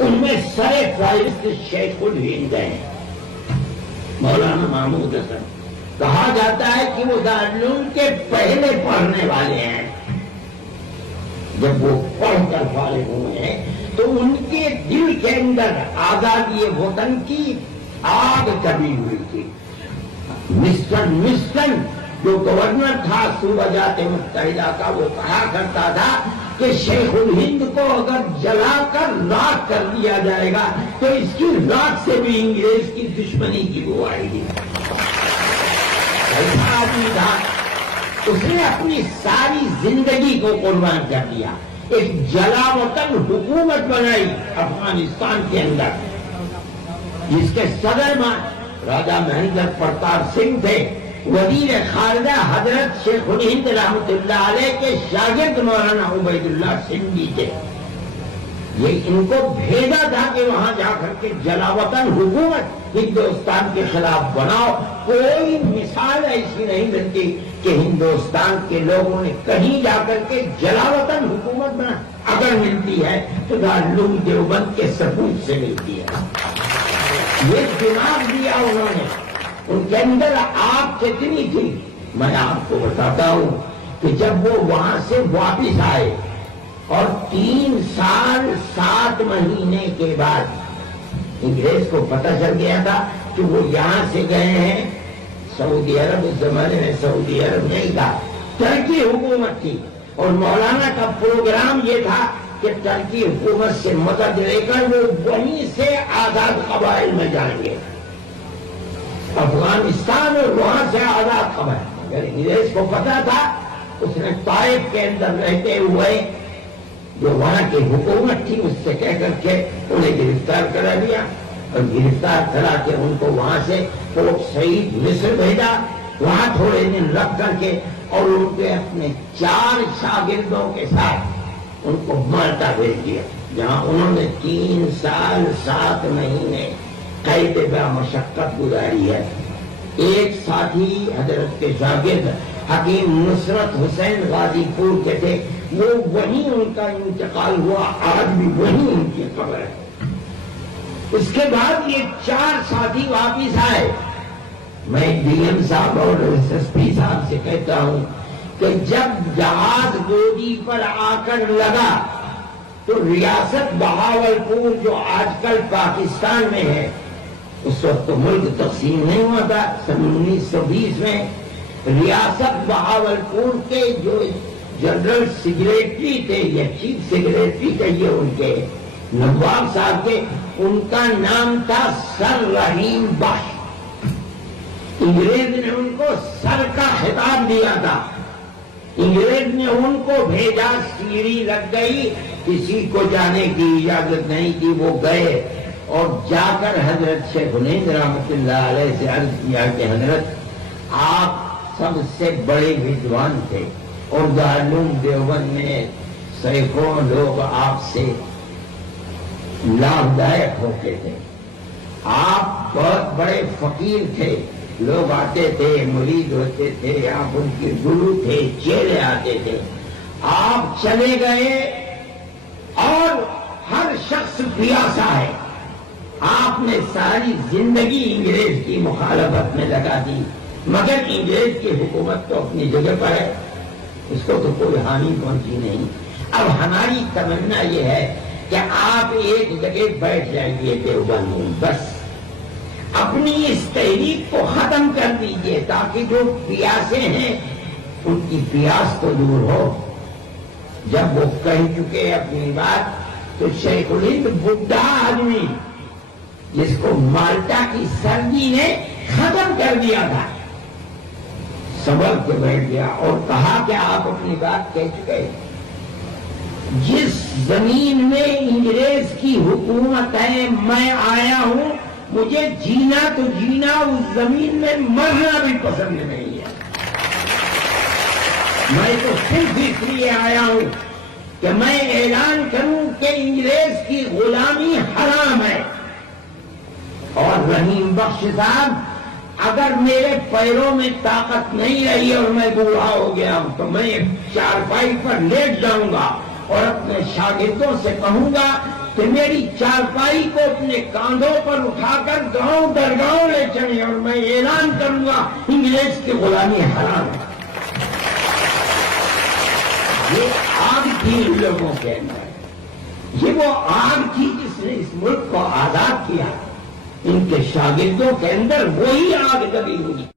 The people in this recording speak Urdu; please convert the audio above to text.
ان میں سر فہرست شیخ الہند ہیں مولانا محمود حسن. کہا جاتا ہے کہ وہ دارالعلوم کے پہلے پڑھنے والے ہیں. جب وہ پڑھ کر فارغ ہوئے ہیں تو ان کے دل کے اندر آزادی وطن کی آگ کبھی ہوئی تھی. مسٹن جو گورنر تھا صوبہ جات متحدہ کا، وہ کہا کرتا تھا کہ شیخ الہند کو اگر جلا کر راکھ کر دیا جائے گا تو اس کی راکھ سے بھی انگریز کی دشمنی کی بو آئے گی. ایسا آدمی تھا، اس نے اپنی ساری زندگی کو قربان کر دیا. ایک جلا وطن حکومت بنائی افغانستان کے اندر، جس کے صدر راجا مہندر پرتاپ سنگھ تھے. وزیر خارجہ حضرت شیخ الہند رحمۃ اللہ علیہ کے شاگرد مولانا عبید اللہ سنگھ جی تھے. یہ ان کو بھیجا تھا کہ وہاں جا کر کے جلا وطن حکومت ہندوستان کے خلاف بناؤ. کوئی مثال ایسی نہیں ملتی کہ ہندوستان کے لوگوں نے کہیں جا کر کے جلا وطن حکومت بنا. اگر ملتی ہے تو دارالعلوم دیوبند کے ثبوت سے ملتی ہے. یہ دماغ دیا انہوں نے. ان کے اندر آگ کتنی تھی میں آپ کو بتاتا ہوں کہ جب وہ وہاں سے واپس آئے اور 3 سال 7 مہینے کے بعد انگریز کو پتہ چل گیا تھا کہ وہ یہاں سے گئے ہیں سعودی عرب. اس زمانے میں سعودی عرب نہیں تھا، ترکی حکومت تھی. اور مولانا کا پروگرام یہ تھا کہ ترکی حکومت سے مدد لے کر وہ وہیں سے آزاد قبائل میں جائیں گے، افغانستان اور وہاں سے آزاد قبائل. اگر انگریز کو پتا تھا، اس نے طائف کے اندر رہتے ہوئے جو وہاں کی حکومت تھی اس سے کہہ کر کے انہیں گرفتار کرا دیا اور گرفتار کرا کے ان کو وہاں سے پورٹ سعید مصر بھیجا. وہاں تھوڑے دن رکھ کر کے اور ان کے اپنے 4 شاگردوں کے ساتھ ان کو مالٹا بھیج دیا، جہاں انہوں نے 3 سال 7 مہینے قید بے مشقت گزاری ہے. ایک ساتھی حضرت کے شاگرد حکیم نصرت حسین غازی پور کے تھے، وہ وہیں ان کا انتقال ہوا، آج بھی وہیں ان کی قبر ہے. اس کے بعد یہ 4 ساتھی واپس آئے. میں ڈی ایم صاحب اور ایس ایس پی صاحب سے کہتا ہوں کہ جب جہاز گودی پر آ کر لگا تو ریاست بہاولپور جو آج کل پاکستان میں ہے، اس وقت تو ملک تقسیم نہیں ہوا تھا، 1920 میں ریاست بہاولپور کے جو جنرل سیکریٹری تھے یا چیف سیکریٹری کہیے ان کے نواب صاحب کے، ان کا نام تھا سر رحیم بخش. انگریز نے ان کو سر کا خطاب دیا تھا. انگریز نے ان کو بھیجا، سیڑھی لگ گئی، کسی کو جانے کی اجازت نہیں تھی. وہ گئے اور جا کر حضرت شیخ الہند رحمۃ اللہ علیہ سے عرض کیا کہ حضرت آپ سب سے بڑے ودوان تھے اور دارالعلوم دیوبند میں سینکڑوں لوگ آپ سے لابھدائک ہوتے تھے. آپ بہت بڑے فقیر تھے، لوگ آتے تھے، مرید ہوتے تھے، آپ ان کے گرو تھے، چیلے آتے تھے. آپ چلے گئے اور ہر شخص پیاسا ہے. آپ نے ساری زندگی انگریز کی مخالفت میں لگا دی، مگر انگریز کی حکومت تو اپنی جگہ پر ہے، اس کو تو کوئی ہانی پہنچی نہیں. اب ہماری تمنا یہ ہے کہ آپ ایک جگہ بیٹھ جائیے دیوبند میں، بس اپنی اس تحریک کو ختم کر دیجیے تاکہ جو پیاسے ہیں ان کی پیاس تو دور ہو. جب وہ کہہ چکے اپنی بات تو شیخ الہند بڈھا آدمی جس کو مالٹا کی سردی نے ختم کر دیا تھا سبر کے بیٹھ گیا اور کہا کہ آپ اپنی بات کہہ چکے. جس زمین میں انگریز کی حکومت ہے میں آیا ہوں، مجھے جینا تو جینا، اس زمین میں مرنا بھی پسند نہیں ہے. میں تو صرف اس لیے آیا ہوں کہ میں اعلان کروں کہ انگریز کی غلامی حرام ہے. اور رحیم بخش صاحب، اگر میرے پیروں میں طاقت نہیں رہی اور میں بوڑھا ہو گیا ہوں تو میں چارپائی پر لیٹ جاؤں گا اور اپنے شاگردوں سے کہوں گا کہ میری چارپائی کو اپنے کاندھوں پر اٹھا کر گاؤں در گاؤں لے چلے اور میں اعلان کروں گا انگریز کی غلامی حرام ہے. یہ آگ تھی ان لوگوں کے اندر, یہ وہ آگ تھی جس نے اس ملک کو آزاد کیا. ان کے شاگردوں کے اندر وہی آگ دبی ہوئی.